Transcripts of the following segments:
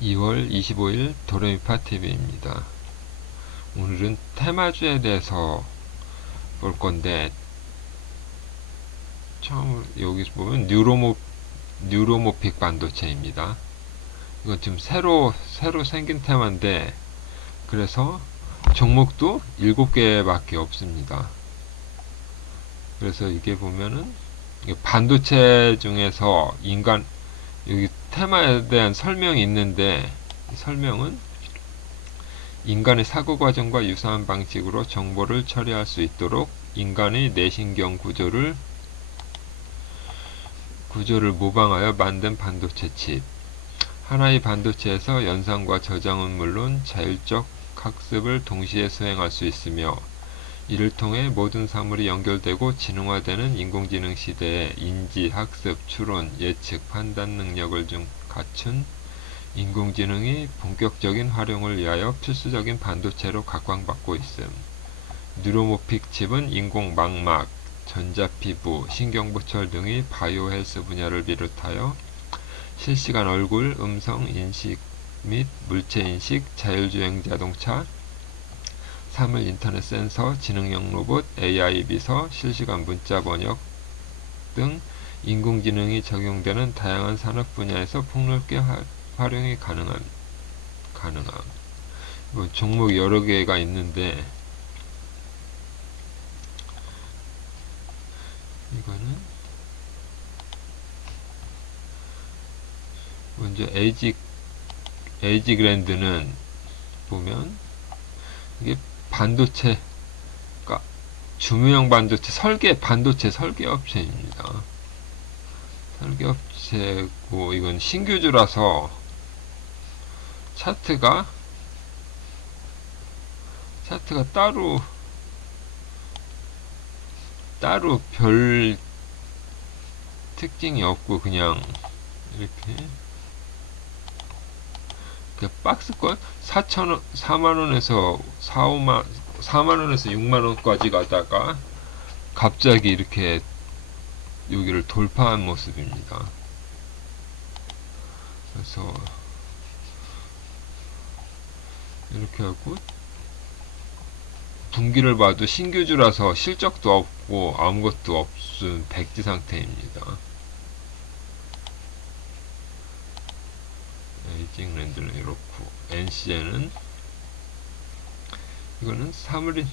2월 25일 도레미파 TV입니다. 오늘은 테마주에 대해서 볼 건데 처음 여기 보면 뉴로모 뉴로모픽 반도체입니다. 이건 지금 새로 새로 생긴 테마인데 그래서 종목도 7개밖에 없습니다. 그래서 이게 보면은 반도체 중에서 인간 여기 테마에 대한 설명이 있는데 이 설명은 인간의 사고 과정과 유사한 방식으로 정보를 처리할 수 있도록 인간의 뇌신경 구조를 구조를 모방하여 만든 반도체 칩. 하나의 반도체에서 연산과 저장은 물론 자율적 학습을 동시에 수행할 수 있으며 이를 통해 모든 사물이 연결되고 지능화되는 인공지능 시대에 인지, 학습, 추론, 예측, 판단 능력을 좀 갖춘 인공지능이 본격적인 활용을 위하여 필수적인 반도체로 각광받고 있음. 뉴로모픽 칩은 인공 망막, 전자피부, 신경보철 등의 바이오 헬스 분야를 비롯하여 실시간 얼굴, 음성 인식 및 물체 인식, 자율주행 자동차, 사물 인터넷 센서, 지능형 로봇, AI 비서, 실시간 문자 번역 등 인공지능이 적용되는 다양한 산업 분야에서 폭넓게 화, 활용이 가능한 가능함. 뭐 종목 여러 개가 있는데 이거는 먼저 에이지 에이지 그랜드는 보면 이게 반도체 그러니까 주무형 반도체 설계 반도체 설계 업체입니다. 설계 업체고 이건 신규주라서 차트가 차트가 따로 따로 별 특징이 없고 그냥 이렇게 그 박스권 4천원 4만원에서 4, 5만 4만원에서 6만원까지 가다가 갑자기 이렇게 여기를 돌파한 모습입니다. 그래서 이렇게 하고 분기를 봐도 신규주라서 실적도 없고 아무것도 없은 백지 상태입니다. 에이징 랜드는 이렇고 NCN은 이거는 사물인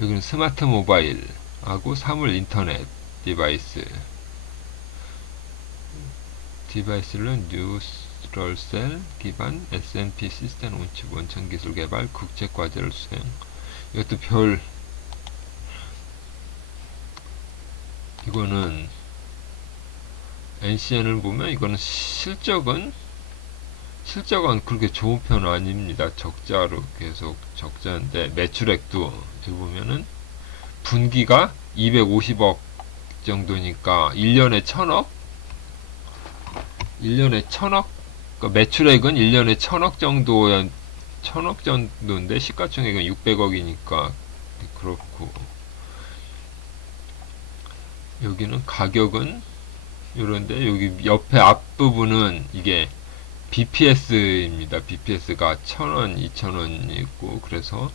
여기는 스마트 모바일하고 사물 인터넷 디바이스. 디바이스는 뉴럴셀 기반 S&P 시스템 원칙 원천 기술 개발 국제 과제를 수행. 이것도 별 이거는 NCN을 보면 이거는 실적은 실적은 그렇게 좋은 편은 아닙니다. 적자로 계속 적자인데 매출액도 보면은 분기가 250억 정도니까 1년에 1000억? 1년에 1000억? 그러니까 매출액은 1년에 1000억 정도야 1000억 정도인데 시가총액은 600억이니까 그렇고. 여기는 가격은 요런데 여기 옆에 앞부분은 이게 BPS입니다. BPS가 1000원, 2000원이 있고 그래서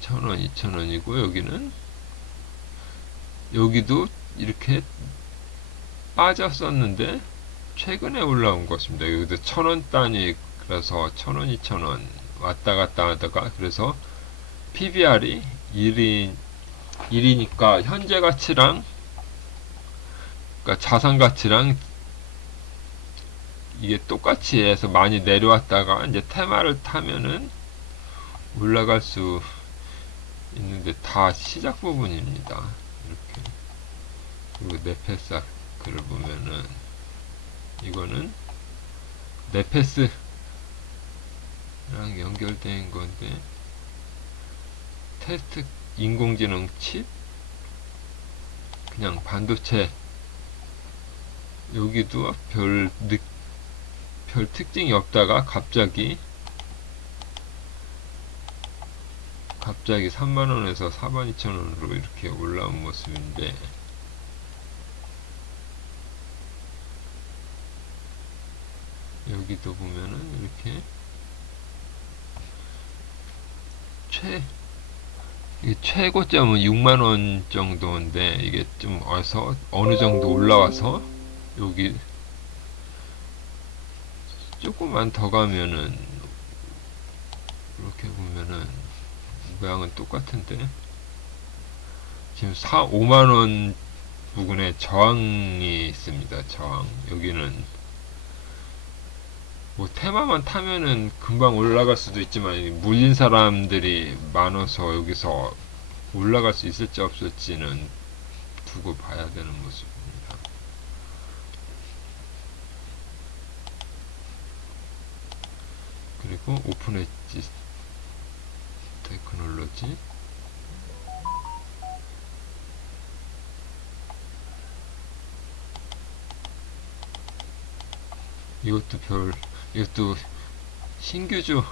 1000원, 2000원이고 여기는 여기도 이렇게 빠졌었는데 최근에 올라온 것입니다. 여기도 1000원 단위 그래서 1000원, 2000원 왔다 갔다 하다가 그래서 PBR이 1인 1이니까 현재 가치랑 그러니까 자산 가치랑 이게 똑같이 해서 많이 내려왔다가 이제 테마를 타면은 올라갈 수 있는데 다 시작 부분입니다. 이렇게 그리고 네페사크를 보면은 이거는 네페스랑 연결된 건데 테스트 인공지능 칩 그냥 반도체 여기도 별, 느, 별 특징이 없다가 갑자기 갑자기 3만원에서 42,000원으로 이렇게 올라온 모습인데 여기도 보면은 이렇게 최 최고점은 6만원 정도인데 이게 좀 와서 어느 정도 올라와서 여기 조금만 더 가면은 이렇게 보면은 모양은 똑같은데 지금 4, 5만원 부근에 저항이 있습니다. 저항 여기는 뭐 테마만 타면은 금방 올라갈 수도 있지만 물린 사람들이 많아서 여기서 올라갈 수 있을지 없을지는 두고 봐야 되는 모습입니다. 그리고 오픈 엣지 테크놀로지. 이것도 별 이것도 신규주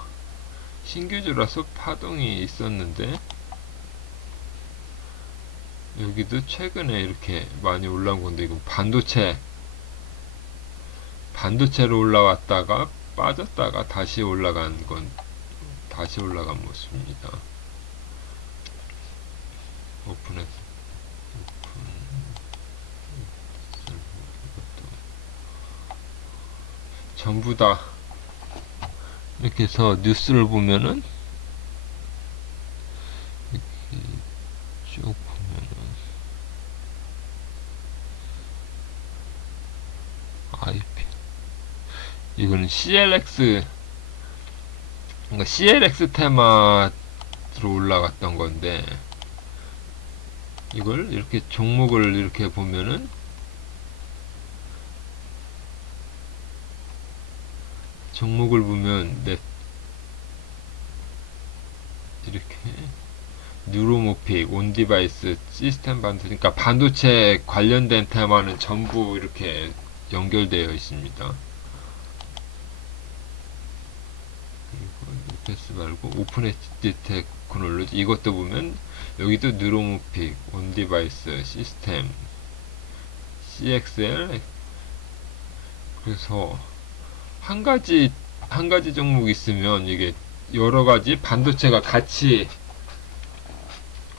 신규주라서 파동이 있었는데 여기도 최근에 이렇게 많이 올라온 건데 이거 반도체 반도체로 올라왔다가 빠졌다가 다시 올라간 건 다시 올라간 모습입니다. 오픈해 오픈 전부 다 이렇게 해서 뉴스를 보면은 이렇게 쭉 보면은 IP 이거는 CLX 그러니까 CLX 테마로 올라갔던 건데 이걸 이렇게 종목을 이렇게 보면은 종목을 보면 네 이렇게 뉴로모픽, 온디바이스, 시스템 반도체 그러니까 반도체 관련된 테마는 전부 이렇게 연결되어 있습니다. UPS 말고 오픈 엣지 테크놀로지 이것도 보면 여기도 뉴로모픽, 온디바이스, 시스템, CXL 그래서 한 가지 한 가지 종목 있으면 이게 여러 가지 반도체가 같이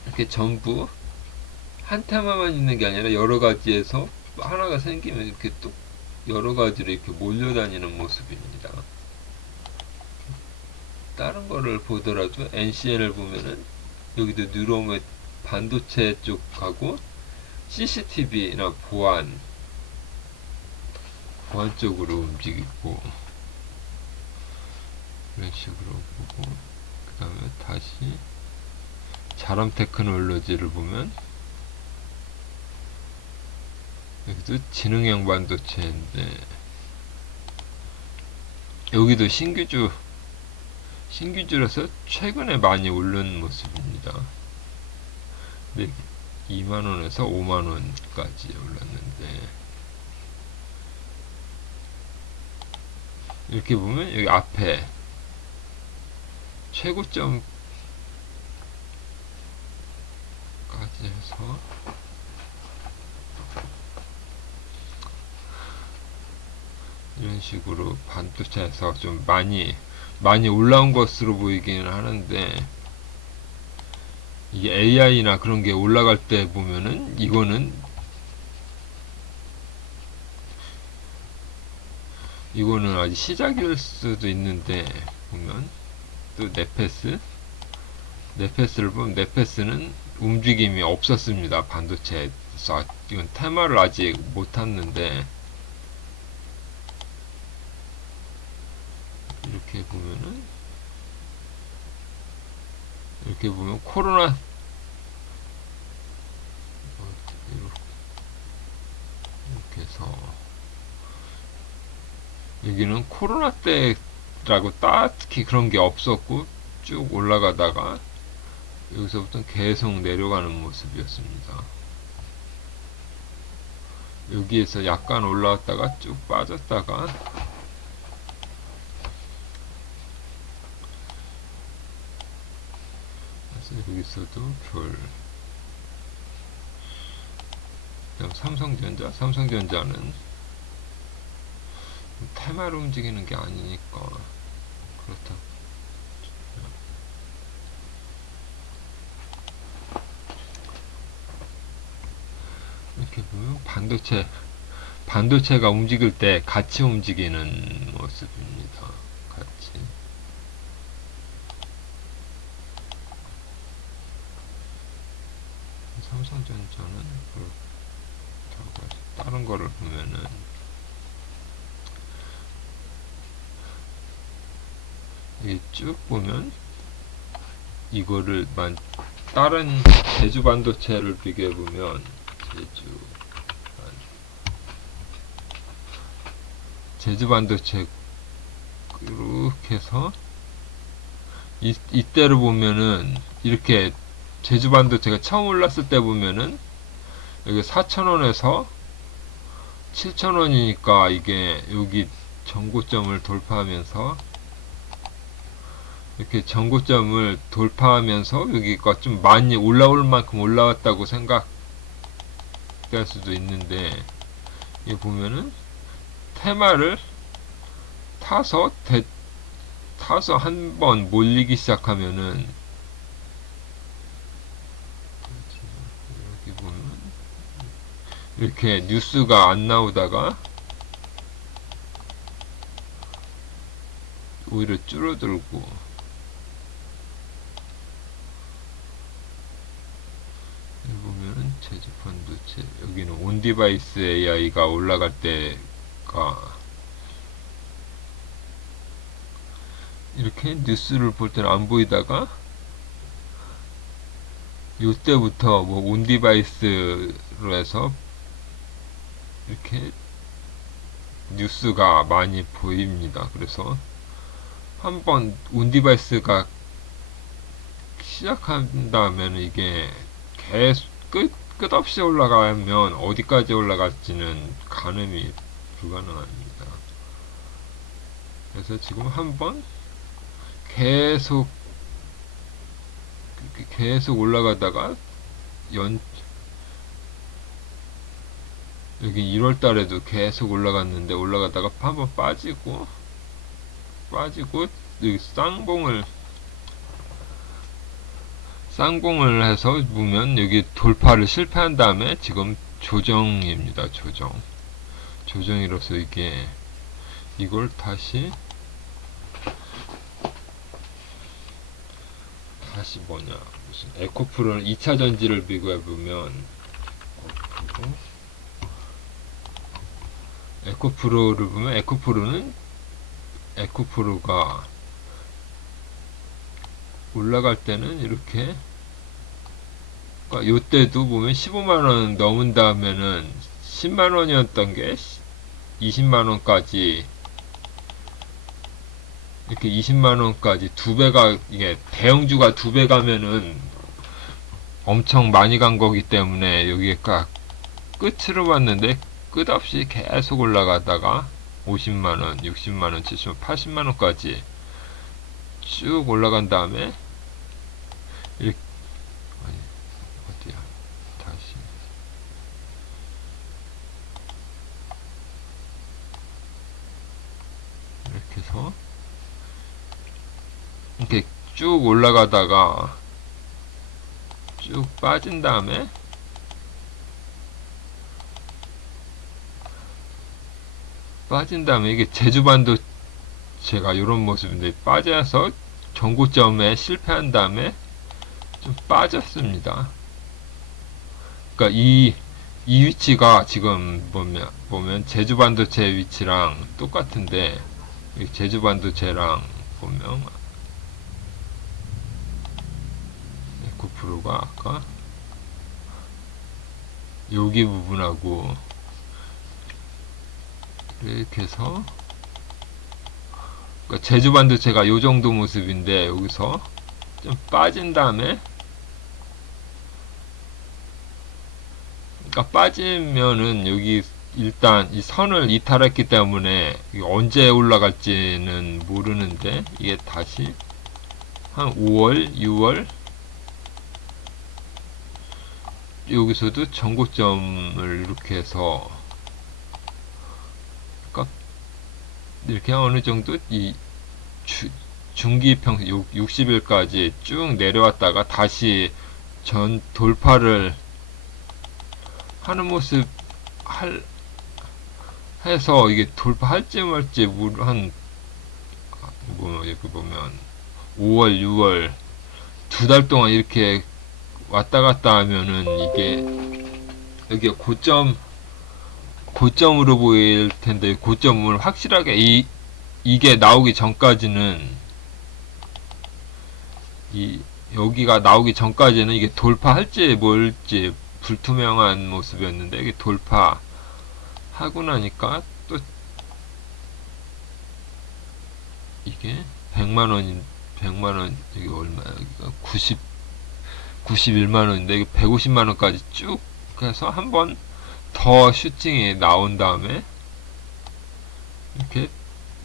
이렇게 전부 한 테마만 있는 게 아니라 여러 가지에서 하나가 생기면 이렇게 또 여러 가지로 이렇게 몰려다니는 모습입니다. 다른 거를 보더라도 NCN을 보면은 여기도 뉴로메 반도체 쪽하고 CCTV나 보안 보안 쪽으로 움직이고 이런 식으로 보고 그 다음에 다시 자람 테크놀로지를 보면 여기도 지능형 반도체인데 여기도 신규주 신규주라서 최근에 많이 오른 모습입니다. 네, 2만원에서 5만원까지 올랐는데 이렇게 보면 여기 앞에 최고점까지 해서 이런 식으로 반도체에서 좀 많이 많이 올라온 것으로 보이기는 하는데 이게 AI나 그런 게 올라갈 때 보면은 이거는 이거는 아직 시작일 수도 있는데 보면 또 네페스? 네페스를 보면 네페스는 움직임이 없었습니다. 반도체에서. 이건 테마를 아직 못 탔는데 이렇게 보면은 이렇게 보면 코로나 이렇게 해서 여기는 코로나 때라고 딱히 그런 게 없었고 쭉 올라가다가 여기서부터 계속 내려가는 모습이었습니다. 여기에서 약간 올라왔다가 쭉 빠졌다가 그래서 여기서도 별. 그다음 삼성전자, 삼성전자는 테마로 움직이는 게 아니니까 그렇다. 이렇게 보면 반도체 반도체가 움직일 때 같이 움직이는. 같이. 그렇다고 해서 다른 거를 보면은 이게 쭉 보면 이거를 만 다른 제주 반도체를 비교해 보면 제주 제주 반도체 이렇게 해서 이, 이때를 보면은 이렇게 제주 반도체가 처음 올랐을 때 보면은 여기 4,000원에서 7,000원이니까 이게 여기 전고점을 돌파하면서 이렇게 전고점을 돌파하면서 여기가 좀 많이 올라올 만큼 올라왔다고 생각할 수도 있는데 이 보면은 테마를 타서 대, 타서 한 번 몰리기 시작하면은 여기 보면 이렇게 뉴스가 안 나오다가 오히려 줄어들고. 보면은 제주 반도체 여기는 온 디바이스 AI가 올라갈 때가 이렇게 뉴스를 볼 때는 안 보이다가 요때부터 뭐 온 디바이스로 해서 이렇게 뉴스가 많이 보입니다. 그래서 한번 온디바이스가 시작한다면 이게 계속 끝, 끝없이 올라가면 어디까지 올라갈지는 가늠이 불가능합니다. 그래서 지금 한번 계속 계속 올라가다가 연 여기 1월 달에도 계속 올라갔는데 올라가다가 한번 빠지고 빠지고 여기 쌍봉을 쌍봉을 해서 보면 여기 돌파를 실패한 다음에 지금 조정입니다. 조정. 조정이로서 이게 이걸 다시 다시 뭐냐 무슨 에코프로는 2차 전지를 비교해 보면 에코프로를 보면 에코프로는 에코프로가 올라갈 때는 이렇게 그러니까 요때도 보면 15만원 넘은 다음에는 10만원이었던 게 20만원까지 이렇게 20만원까지 두 배가 이게 대형주가 두 배 가면은 엄청 많이 간 거기 때문에 여기가 끝으로 봤는데 끝없이 계속 올라가다가 50만원, 60만원, 70만원, 80만원까지 쭉 올라간 다음에 이렇게 아니 어디야? 다시. 이렇게 해서 이렇게 쭉 올라가다가 쭉 빠진 다음에 빠진 다음에 이게 제주반도 제가 이런 모습인데 빠져서 전고점에 실패한 다음에 좀 빠졌습니다. 그러니까 이, 이 위치가 지금 보면, 보면 제주반도체 위치랑 똑같은데 제주반도체랑 보면 에코프로가 아까 여기 부분하고 이렇게 해서. 그러니까 제주 반도체가 요 정도 모습인데 여기서 좀 빠진 다음에 그러니까 빠지면은 여기 일단 이 선을 이탈했기 때문에 언제 올라갈지는 모르는데 이게 다시 한 5월, 6월 여기서도 전고점을 이렇게 해서 이렇게 어느 정도 이 주, 중기평 60일까지 쭉 내려왔다가 다시 전 돌파를 하는 모습 할 해서 이게 돌파할지 말지 물한 뭐 여기 보면 5월 6월 두 달 동안 이렇게 왔다 갔다 하면은 이게 여기 고점 고점으로 보일 텐데 고점을 확실하게 이 이게 나오기 전까지는 이 여기가 나오기 전까지는 이게 돌파할지 뭘지 불투명한 모습이었는데 이게 돌파 하고 나니까 또 이게 100만 원인 100만 원 이게 얼마야 여기가 90 91만 원인데 이게 150만 원까지 쭉 해서 한번 더 슈팅이 나온 다음에 이렇게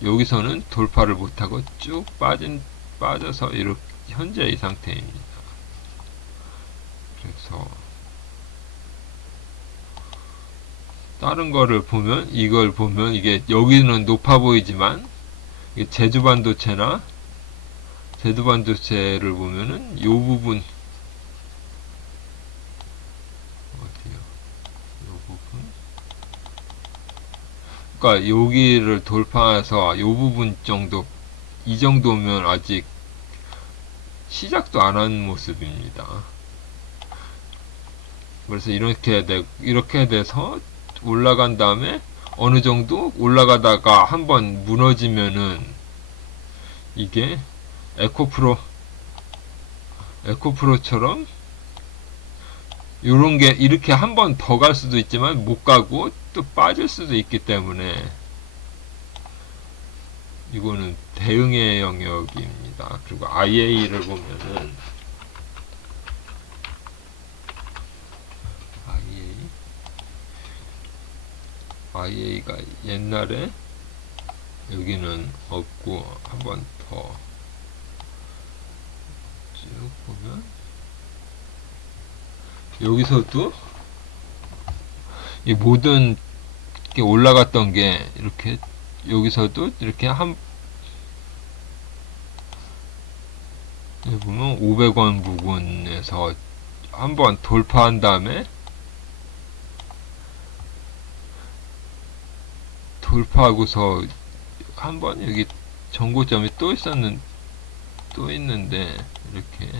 여기서는 돌파를 못하고 쭉 빠진 빠져서 이렇게 현재 이 상태입니다. 그래서 다른 거를 보면 이걸 보면 이게 여기는 높아 보이지만 제주 반도체나 제주 반도체를 보면은 요 부분 어디요? 요 부분 그러니까 여기를 돌파해서 요 부분 정도 이 정도면 아직 시작도 안 한 모습입니다. 그래서 이렇게 돼 이렇게 돼서 올라간 다음에 어느 정도 올라가다가 한번 무너지면은 이게 에코프로 에코프로처럼 요런 게 이렇게 한 번 더 갈 수도 있지만 못 가고 또 빠질 수도 있기 때문에 이거는 대응의 영역입니다. 그리고 IA를 보면은 IA IA가 옛날에 여기는 없고 한 번 더 쭉 보면 여기서도 이 모든 게 올라갔던 게 이렇게 여기서도 이렇게 한 여기 보면 500원 부분에서 한번 돌파한 다음에 돌파하고서 한번 여기 정고점이 또 있었는 또 있는데 이렇게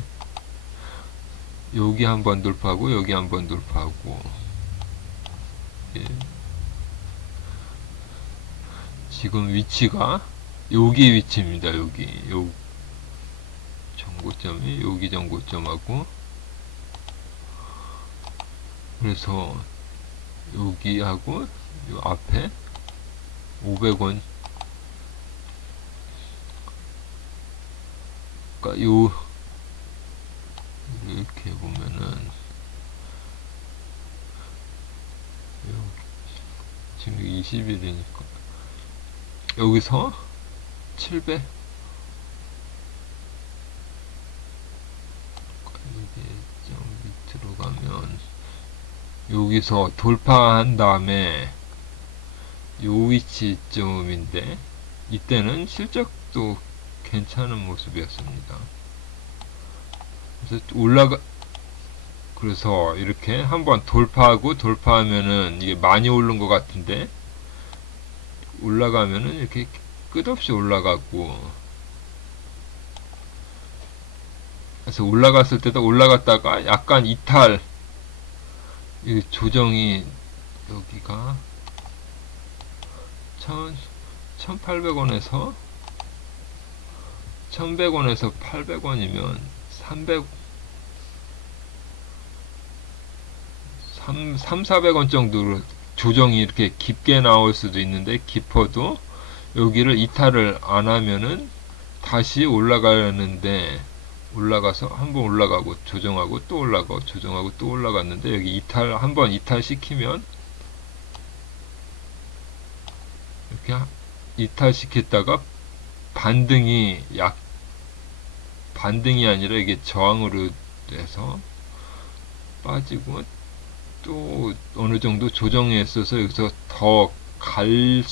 여기 한 번 돌파하고 여기 한 번 돌파하고 예. 지금 위치가 여기 위치입니다. 여기 요 정고점이 여기 정고점하고 그래서 여기하고 요 앞에 500원 그러니까 요 이렇게 보면은 요 지금 20일이니까 여기서 700 이게 좀 밑으로 가면 여기서 돌파한 다음에 요 위치쯤인데 이때는 실적도 괜찮은 모습이었습니다. 그래서 올라가 그래서 이렇게 한번 돌파하고 돌파하면은 이게 많이 오른 것 같은데 올라가면은 이렇게 끝없이 올라가고. 그래서 올라갔을 때도 올라갔다가 약간 이탈 이 조정이 여기가 1800원에서 1100원에서 800원이면 300 3, 3 400원 정도로 조정이 이렇게 깊게 나올 수도 있는데 깊어도 여기를 이탈을 안 하면은 다시 올라가는데 올라가서 한번 올라가고 조정하고 또 올라가고 조정하고 또 올라갔는데 여기 이탈 한번 이탈 시키면 이렇게 하- 이탈시켰다가 반등이 약 반등이 아니라 이게 저항으로 돼서 빠지고 또 어느 정도 조정에 있어서 여기서 더 갈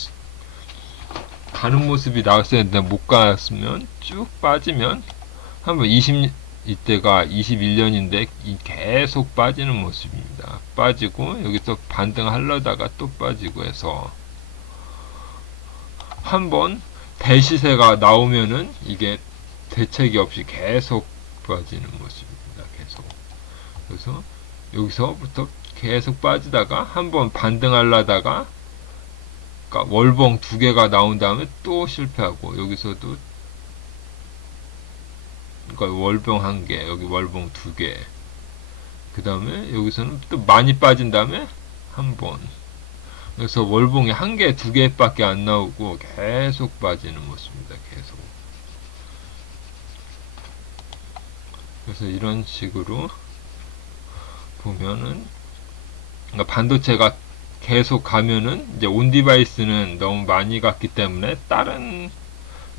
가는 모습이 나왔어야 했는데 못 갔으면 쭉 빠지면 한번 20 이때가 21년인데 계속 빠지는 모습입니다. 빠지고 여기서 반등하려다가 또 빠지고 해서 한번 대시세가 나오면은 이게 대책이 없이 계속 빠지는 모습입니다. 계속. 그래서 여기서부터 계속 빠지다가 한번 반등하려다가 그러니까 월봉 두 개가 나온 다음에 또 실패하고 여기서도 그러니까 월봉 한 개, 여기 월봉 두 개. 그 다음에 여기서는 또 많이 빠진 다음에 한 번. 그래서 월봉이 한 개, 두 개밖에 안 나오고 계속 빠지는 모습입니다. 계속. 그래서 이런 식으로 보면은 그러니까 반도체가 계속 가면은 이제 온 디바이스는 너무 많이 갔기 때문에 다른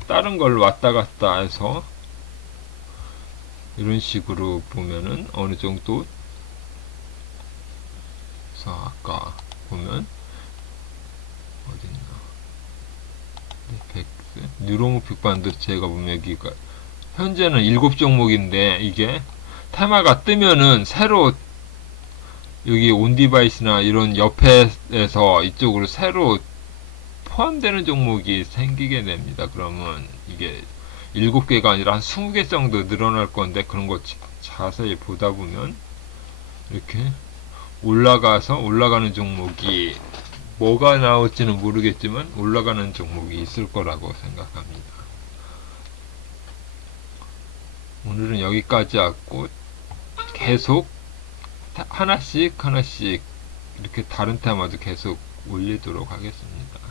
다른 걸로 왔다 갔다 해서 이런 식으로 보면은 어느 정도 그래서 아까 보면 어딨나. 네, 벡스. 뉴로모픽 반도체가 보면 여기가 현재는 일곱 종목인데 이게 테마가 뜨면은 새로 여기 온 디바이스나 이런 옆에서 이쪽으로 새로 포함되는 종목이 생기게 됩니다. 그러면 이게 일곱 개가 아니라 한 스무 개 정도 늘어날 건데 그런 거 자- 자세히 보다 보면 이렇게 올라가서 올라가는 종목이 뭐가 나올지는 모르겠지만 올라가는 종목이 있을 거라고 생각합니다. 오늘은 여기까지 하고 계속 타- 하나씩 하나씩 이렇게 다른 테마도 계속 올리도록 하겠습니다.